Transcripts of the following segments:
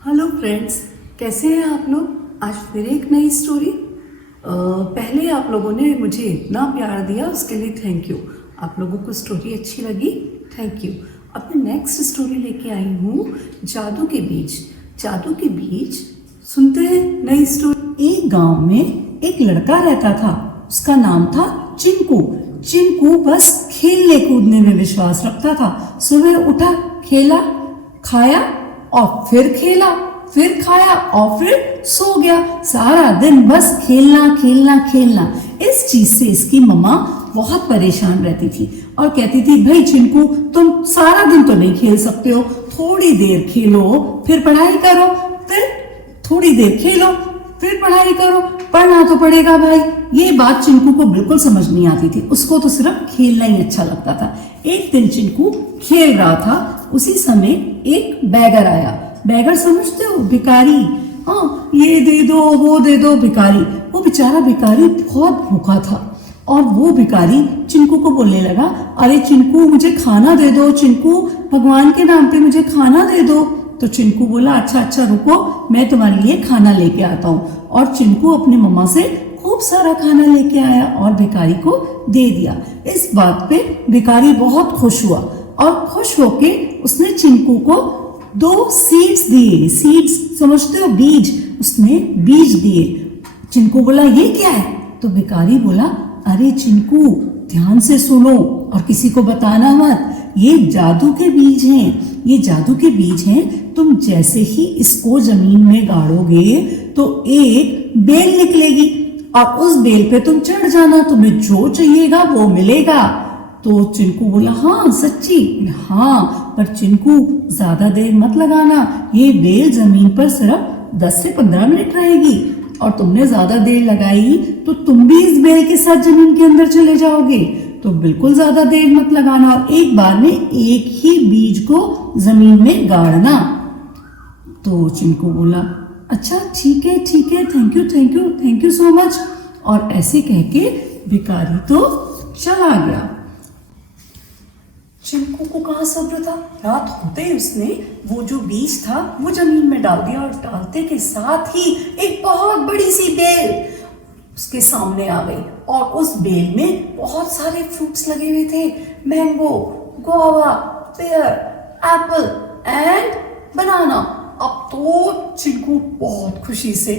Hello friends, कैसे हैं आप लोग। आज फिर एक नई स्टोरी। पहले आप लोगों ने मुझे इतना प्यार दिया, उसके लिए थैंक यू। आप लोगों को स्टोरी अच्छी लगी, थैंक यू। अब मैं नेक्स्ट स्टोरी लेके आई हूँ, जादू के बीज। जादू के बीज सुनते हैं नई स्टोरी। एक गांव में एक लड़का रहता था, उसका नाम था चिंकू। चिंकू बस खेलने कूदने में विश्वास रखता था। सुबह उठा, खेला, खाया और फिर खेला, फिर खाया और फिर सो गया। सारा दिन बस खेलना खेलना खेलना। इस चीज से इसकी मम्मा बहुत परेशान रहती थी और कहती थी, भाई चिंकू, तुम सारा दिन तो नहीं खेल सकते हो, थोड़ी देर खेलो फिर पढ़ाई करो, फिर थोड़ी देर खेलो फिर पढ़ाई करो, पढ़ना तो पड़ेगा भाई। ये बात चिंकू को बिल्कुल समझ नहीं आती थी, उसको तो सिर्फ खेलना ही अच्छा लगता था। एक दिन चिंकू खेल रहा था, उसी समय एक बैगर आया। बैगर समझते हो, भिखारी। हाँ, ये दे दो वो दे दो, भिखारी। वो बेचारा भिखारी बहुत भूखा था और वो भिखारी चिंकू को बोलने लगा, अरे चिंकू, मुझे खाना दे दो, चिंकू, भगवान के नाम पे मुझे खाना दे दो। तो चिंकू बोला, अच्छा अच्छा रुको, मैं तुम्हारे लिए खाना लेके आता हूँ। और चिंकू अपनी मम्मा से खूब सारा खाना लेके आया और भिखारी को दे दिया। इस बात पे भिखारी बहुत खुश हुआ और खुश होके उसने चिंकू को 2 सीड्स दिए। सीड्स समझते हो, बीज। उसने बीज दिए। चिंकू बोला, ये क्या है? तो भिखारी बोला, अरे चिंकू, ध्यान से सुनो और किसी को बताना मत, ये जादू के बीज हैं। ये जादू के बीज हैं। तुम जैसे ही इसको जमीन में गाड़ोगे तो एक बेल निकलेगी और उस बेल पे तुम चढ़ जाना, तुम्हें जो चाहिएगा वो मिलेगा। तो चिंकू बोला, हाँ सच्ची? हाँ, पर चिंकू ज्यादा देर मत लगाना, ये बेल जमीन पर सिर्फ 10 से 15 मिनट रहेगी और तुमने ज्यादा देर लगाई तो तुम भी इस बेल के साथ जमीन के अंदर चले जाओगे। तो बिल्कुल ज्यादा देर मत लगाना और एक बार में एक ही बीज को जमीन में गाड़ना। तो चिंकू बोला, अच्छा ठीक है ठीक है, thank you thank you thank you so much. और ऐसे कह के भिखारी तो चला गया। चिंकू को कहाँ सब्र था। रात होते ही उसने वो जो बीज था वो जमीन में डाल दिया और डालते के साथ ही एक बहुत बड़ी सी बेल उसके सामने आ गई और उस बेल में बहुत सारे फ्रूट्स लगे हुए थे। Mango, guava, pear, apple and banana. अब तो चिंकू बहुत खुशी से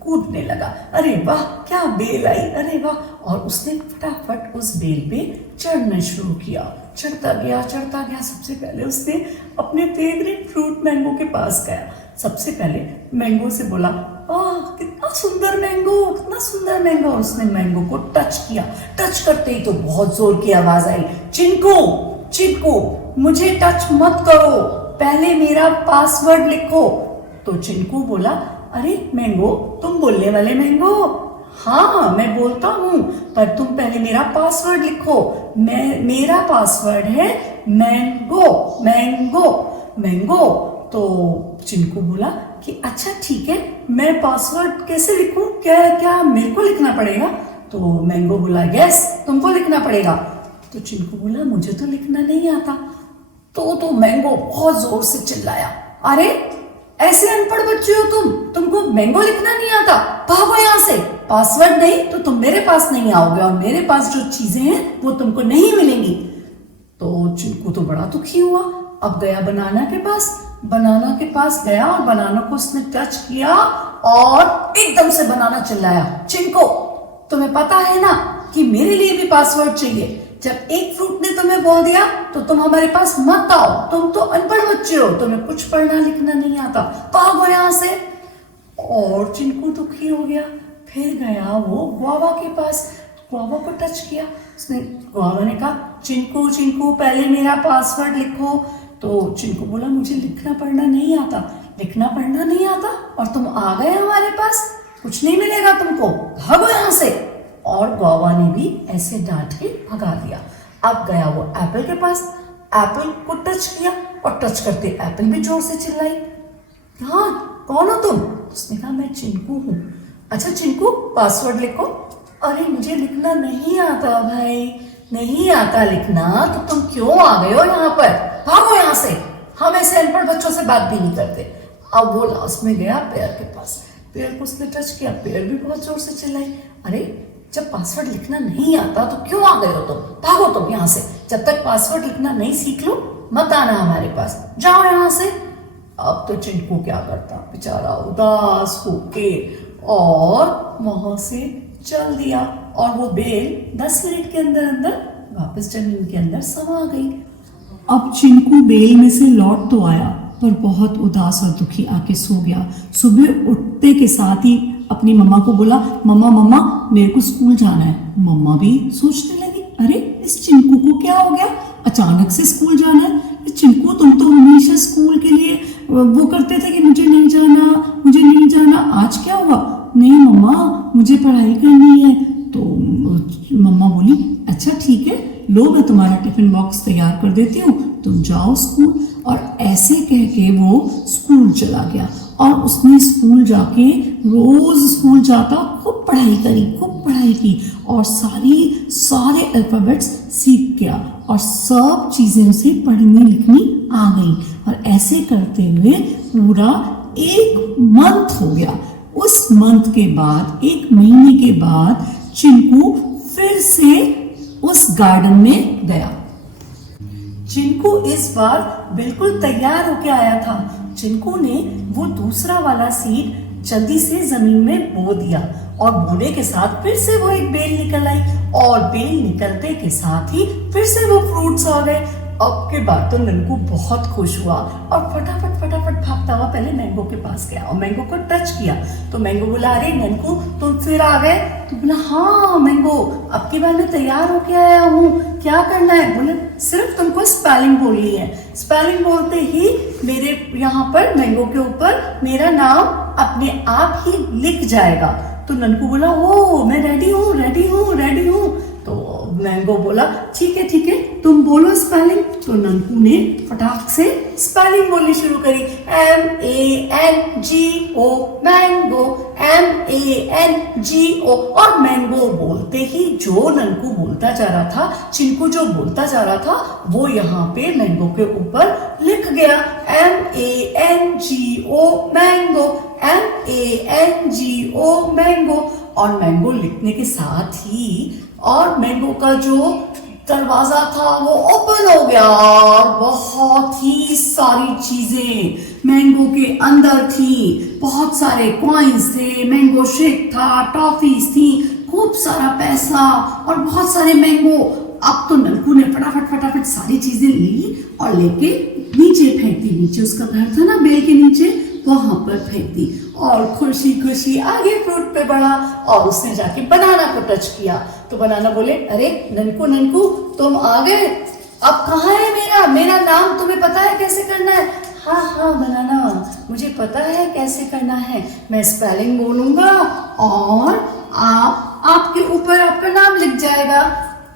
कूदने लगा। अरे वाह, क्या बेल आई, अरे वाह। और उसने फटाफट उस बेल पे चढ़ना शुरू किया। चढ़ता गया चढ़ता गया। सबसे पहले उसने अपने फेवरेट फ्रूट मैंगो के पास गया। सबसे पहले मैंगो से बोला, आह कितना सुंदर मैंगो, कितना सुंदर मैंगो। और उसने मैंगो को टच किया। टच करते ही तो बहुत जोर की आवाज आई, चिंकू चिंकू, मुझे टच मत करो, पहले मेरा पासवर्ड लिखो। तो चिंकू बोला, अरे मैंगो, तुम बोलने वाले मैंगो? हाँ मैं बोलता हूँ, पर तुम पहले मेरा पासवर्ड लिखो। मेरा पासवर्ड है मैंगो मैंगो मैंगो। तो चिंकू बोला कि अच्छा ठीक है, मैं पासवर्ड कैसे लिखूं, क्या क्या मेरे को लिखना पड़ेगा? तो मैंगो बोला, यस तुमको लिखना पड़ेगा। तो चिंकू बोला, मुझे तो लिखना नहीं आता। तो मैंगो बहुत जोर से चिल्लाया, अरे ऐसे अनपढ़ बच्चे हो तुमको मैंगो लिखना नहीं आता, भागो यहाँ से। पासवर्ड नहीं तो तुम मेरे पास नहीं आओगे और मेरे पास जो चीजें हैं वो तुमको नहीं मिलेंगी। तो चिंकू तो बड़ा दुखी हुआ। अब गया बनाना के पास। बनाना के पास गया और बनाना को उसने टच किया और एकदम से बनाना चिल्लाया, चिंकू तुम्हें पता है ना कि मेरे लिए भी पासवर्ड चाहिए। जब एक फ्रूट ने तुम्हें बोल दिया तो तुम हमारे पास मत आओ, तुम तो अनपढ़ बच्चे हो, तुम्हें कुछ पढ़ना लिखना नहीं आता, भागो यहाँ से। और चिंकू दुखी हो गया। फिर गया वो गुआवा के पास। गुआवा को टच किया। उसने गुआवा ने कहा, चिंकू चिंकू, पहले मेरा पासवर्ड लिखो। तो चिंकू बोला, मुझे लिखना पढ़ना नहीं आता। लिखना पढ़ना नहीं आता और तुम आ गए हमारे पास, कुछ नहीं मिलेगा तुमको, भागो यहाँ से। और गुआवा ने भी ऐसे डांट के भगा दिया। अब गया वो एप्पल के पास। एप्पल को टच किया और टच करते एप्पल भी जोर से चिल्लाई, हाँ कौन हो तुम? उसने कहा, मैं चिंकू हूँ। अच्छा चिंकू, पासवर्ड लिखो। अरे मुझे लिखना नहीं आता भाई, नहीं आता लिखना, तो तुम क्यों आ गए हो यहाँ पर, भागो यहाँ से, हम ऐसे अनपढ़ बच्चों से बात भी नहीं करते। अब वो लास्ट में गया पेड़ के पास, पेड़ को उसने टच किया, पेड़ भी बहुत जोर से चिल्लाई, अरे जब पासवर्ड लिखना नहीं आता तो क्यों आ गए हो तुम, भागो तुम यहाँ से, जब तक पासवर्ड लिखना नहीं सीख लो मत आना हमारे पास, जाओ यहाँ से। अब तो चिंटू क्या करता, बेचारा उदास होके और वहां से चल दिया, और वो बेल 10 मिनट के अंदर अंदर वापस जमीन के अंदर समा गई। अब चिंकू बेल में से लौट तो आया पर बहुत उदास और दुखी आके सो गया। सुबह उठते के साथ ही अपनी मम्मा को बोला, मम्मा मम्मा मेरे को स्कूल जाना है। मम्मा भी सोचने लगी, अरे इस चिंकू को क्या हो गया, अचानक से स्कूल जाना है। चिंकू तुम तो हमेशा स्कूल के लिए वो करते थे कि मुझे नहीं जाना, मुझे नहीं जाना, आज क्या हुआ? नहीं मम्मा मुझे पढ़ाई करनी है। तो मम्मा बोली, अच्छा ठीक है, लो मैं तुम्हारा टिफिन बॉक्स तैयार कर देती हूँ, तुम जाओ स्कूल। और ऐसे कह के वो स्कूल चला गया, और उसने स्कूल जाके रोज स्कूल जाता, खूब पढ़ाई करी, खूब पढ़ाई की, और सारे अल्फाबेट्स सीख गया, और सब चीजें उसे पढ़नी लिखनी आ गई। और ऐसे करते हुए पूरा 1 मंथ हो गया। उस मंथ के बाद 1 महीने के बाद चिंकू फिर से उस गार्डन में गया। चिंकू इस बार बिल्कुल तैयार होके आया था। चिंकू ने वो दूसरा वाला सीड जल्दी से जमीन में बो दिया, और बोने के साथ फिर से वो एक बेल निकल आई, और बेल निकलते के साथ ही फिर से वो फ्रूट्स आ गए। अब के बाद तो ननकू बहुत खुश हुआ, और फटाफट भागता हुआ पहले मैंगो के पास गया और मैंगो को टच किया। तो मैंगो बोला, अरे ननकू तुम फिर आ गए? तो बोला, हाँ मैंगो अब की बार मैं तैयार होके आया हूँ, क्या करना है? बोले, सिर्फ तुमको स्पेलिंग बोलनी है। स्पेलिंग बोलते ही मेरे यहाँ पर मैंगो के ऊपर मेरा नाम अपने आप ही लिख जाएगा। तो ननकू बोला, ओ मैं रेडी हूँ। तो मैंगो बोला, ठीक है तुम बोलो स्पेलिंग। तो ननकू ने फटाक से स्पेलिंग बोलनी शुरू करी, MANGO मैंगो, MANGO। और मैंगो बोलते ही जो ननकू बोलता जा रहा था, चिंकू जो बोलता जा रहा था, वो यहाँ पे मैंगो के ऊपर लिख गया, MANGO मैंगो, MANGO मैंगो। और मैंगो लिखने के साथ ही और मैंगो का जो दरवाजा था वो ओपन हो गया, और बहुत ही सारी चीजें मैंगो के अंदर थी। बहुत सारे कॉइन्स थे, मैंगो शेक था, टॉफीज थी, खूब सारा पैसा और बहुत सारे मैंगो। अब तो ननकू ने फटाफट सारी चीजें ली और लेके नीचे फेंक दी। नीचे उसका घर था ना, बेल के नीचे, वहां पर फेंक दी, और खुशी आगे फ्रूट पे बढ़ा, और उसने जाके बनाना को टच किया। तो बनाना बोले, अरे ननकू तुम आ गए, अब कहाँ है मेरा नाम तुम्हें पता है कैसे करना है? हाँ बनाना, मुझे पता है कैसे करना है, मैं स्पेलिंग बोलूंगा और आपके ऊपर आपका नाम लिख जाएगा।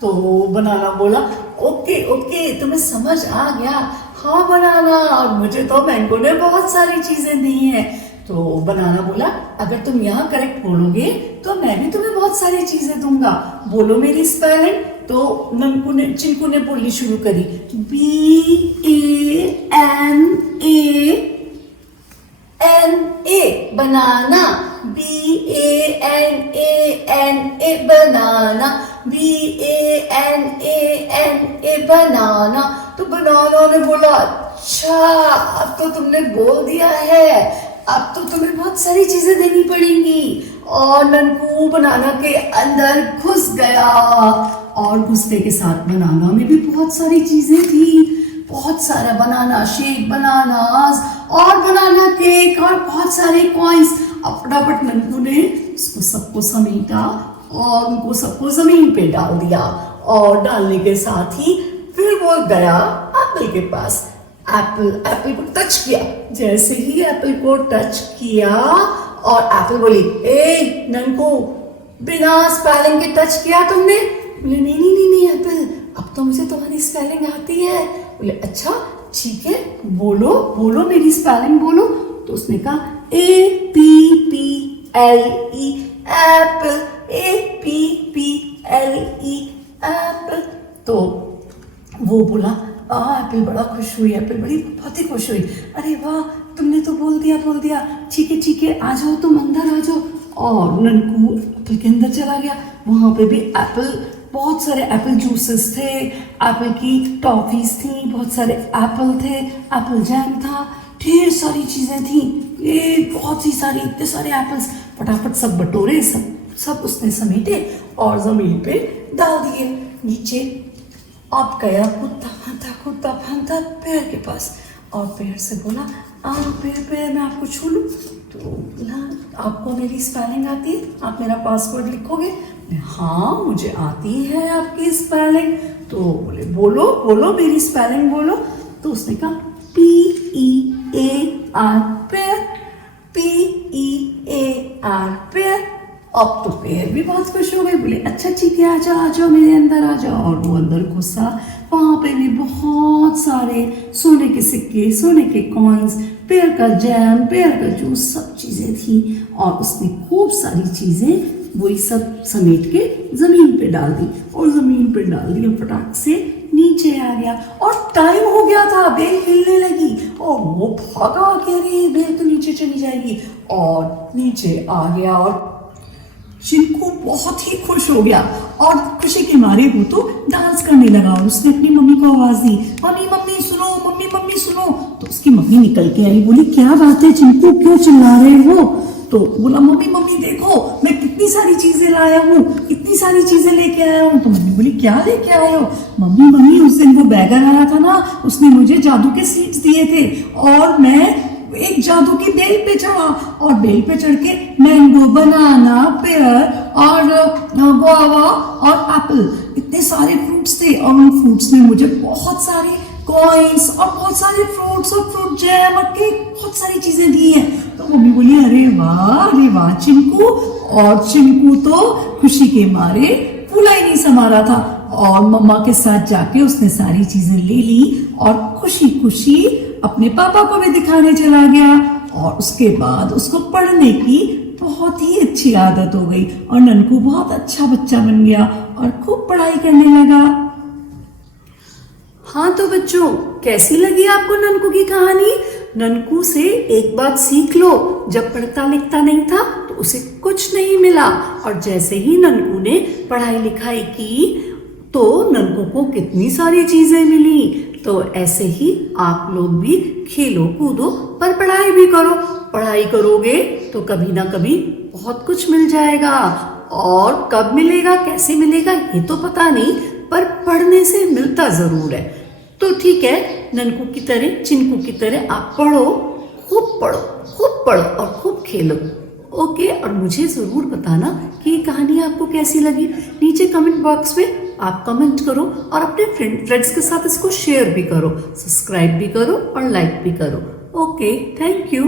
तो बनाना बोला, ओके तुम्हें समझ आ गया। हाँ बनाना, और मुझे तो मैंगो ने बहुत सारी चीजें दी हैं। तो बनाना बोला, अगर तुम यहाँ करेक्ट बोलोगे तो मैं भी तुम्हें बहुत सारी चीजें दूंगा, बोलो मेरी स्पेलिंग। तो चिंकू ने बोलनी शुरू करी, BANANA बनाना, BANANA बनाना, BANANA बनाना। तो बनाना ने बोला, अच्छा अब तो तुमने बोल दिया है, अब तो तुम्हें बहुत सारी चीजें देनी पड़ेंगी। और ननकू बनाना के अंदर घुस गया, और घुसने के साथ बनाना में भी बहुत सारी चीजें थी, बहुत सारा बनाना शेक, बनानास और बनाना केक और बहुत सारे कॉइन्स। अब फटाफट ननकू ने उसको सबको समेटा और उनको सबको जमीन पे डाल दिया, और डालने के साथ ही फिर वो गया एप्पल के पास। एप्पल को टच किया, जैसे ही एप्पल को टच किया और एप्पल बोली, ए ननकू बिना स्पेलिंग के टच किया तुमने? बोले, नहीं एप्पल, अब तो मुझे तुम्हारी स्पेलिंग आती है। बोले, अच्छा ठीक है, बोलो मेरी स्पेलिंग बोलो। तो उसने कहा, APPLE एप्पल, APPLE एप्पल। तो वो बोला, एप्पल बड़ा खुश हुई, एप्पल बहुत ही खुश हुई, अरे वाह तुमने तो बोल दिया, ठीक है आ जाओ, तुम अंदर आ जाओ। और ननकू एप्पल के अंदर चला गया। वहाँ पे भी एप्पल, बहुत सारे एप्पल जूसेस थे, एप्पल की टॉफीज थी, बहुत सारे एप्पल थे, एप्पल जैम था, ढेर सारी चीज़ें थी, ये बहुत सी सारी, इतने सारे एप्पल्स। फटाफट सब बटोरे, सब उसने समेटे और ज़मीन पे डाल दिए नीचे। अब गया कूदता फांता पेड़ के पास और पेड़ से बोला, पेड़ मैं आपको छू लूँ तो बोला, आपको मेरी स्पेलिंग आती है, आप मेरा पासवर्ड लिखोगे? हाँ मुझे आती है आपकी स्पेलिंग। तो बोले बोलो मेरी स्पेलिंग बोलो। तो उसने कहा PEAR पेड़, PEAR पेड़। अब तो पेड़ भी बहुत खुश हो गए, बोले अच्छा ठीक है, आ जाओ मेरे अंदर आ जाओ। और वो अंदर घुसा। वहाँ पे भी बहुत सारे सोने के सिक्के, सोने के कॉइन्स, पेड़ का जैम, पेड़ का जूस, सब चीज़ें थी। और उसने खूब सारी चीज़ें वही सब समेट के ज़मीन पे डाल दी और ज़मीन पे डाल दी और फटाक से नीचे आ गया। और टाइम हो गया था, बेल हिलने लगी और वो भागा कि अरे बेल तो नीचे चली जाएगी, और नीचे आ गया। और चिंकू बहुत ही खुश हो गया और खुशी के मारे वो तो डांस करने लगा। और उसने अपनी मम्मी को आवाज दी, मम्मी सुनो, मम्मी सुनो। तो उसकी मम्मी निकल के आई, बोली क्या बात है चिंकू, क्यों चिल्ला रहे हो? तो बोला मम्मी देखो मैं कितनी सारी चीजें लाया हूँ, इतनी सारी चीजें लेके आया हूँ। तो मम्मी बोली क्या लेके आए हो? मम्मी उस दिन वो बैगर आया था ना, उसने मुझे जादू के सीड्स दिए थे और मैं एक जादू की बेल पे चढ़ा और बेल पे चढ़ के मैंगो, बनाना, पेयर और गुआवा और एप्पल, इतने सारे फ्रूट्स थे। और उन फ्रूट्स में मुझे बहुत सारे कॉइन्स और बहुत सारे फ्रूट्स और फ्रूट जैम और केक, बहुत सारी चीजें दी हैं। तो मम्मी बोली अरे वाह चिंकू। और चिंकू तो खुशी के मारे फूला ही नहीं समा रहा था। और मम्मा के साथ जाके उसने सारी चीजें ले ली और खुशी अपने पापा को भी दिखाने चला गया। और उसके बाद उसको पढ़ने की बहुत ही अच्छी आदत हो गई और ननकू बहुत अच्छा बच्चा बन गया और खूब पढ़ाई करने लगा। हाँ तो बच्चों, कैसी लगी आपको ननकू की कहानी? ननकू से एक बात सीख लो, जब पढ़ता लिखता नहीं था तो उसे कुछ नहीं मिला, और जैसे ही ननकू ने पढ़ाई लिखाई की तो ननकू को कितनी सारी चीजें मिली। तो ऐसे ही आप लोग भी खेलो कूदो पर पढ़ाई भी करो। पढ़ाई करोगे तो कभी ना कभी बहुत कुछ मिल जाएगा, और कब मिलेगा, कैसे मिलेगा ये तो पता नहीं, पर पढ़ने से मिलता जरूर है। तो ठीक है, ननकू की तरह, चिंकू की तरह आप पढ़ो, खूब पढ़ो और खूब खेलो। ओके, और मुझे ज़रूर बताना कि ये कहानी आपको कैसी लगी। नीचे कमेंट बॉक्स में आप कमेंट करो और अपने फ्रेंड्स के साथ इसको शेयर भी करो, सब्सक्राइब भी करो और लाइक भी करो। Okay, thank you.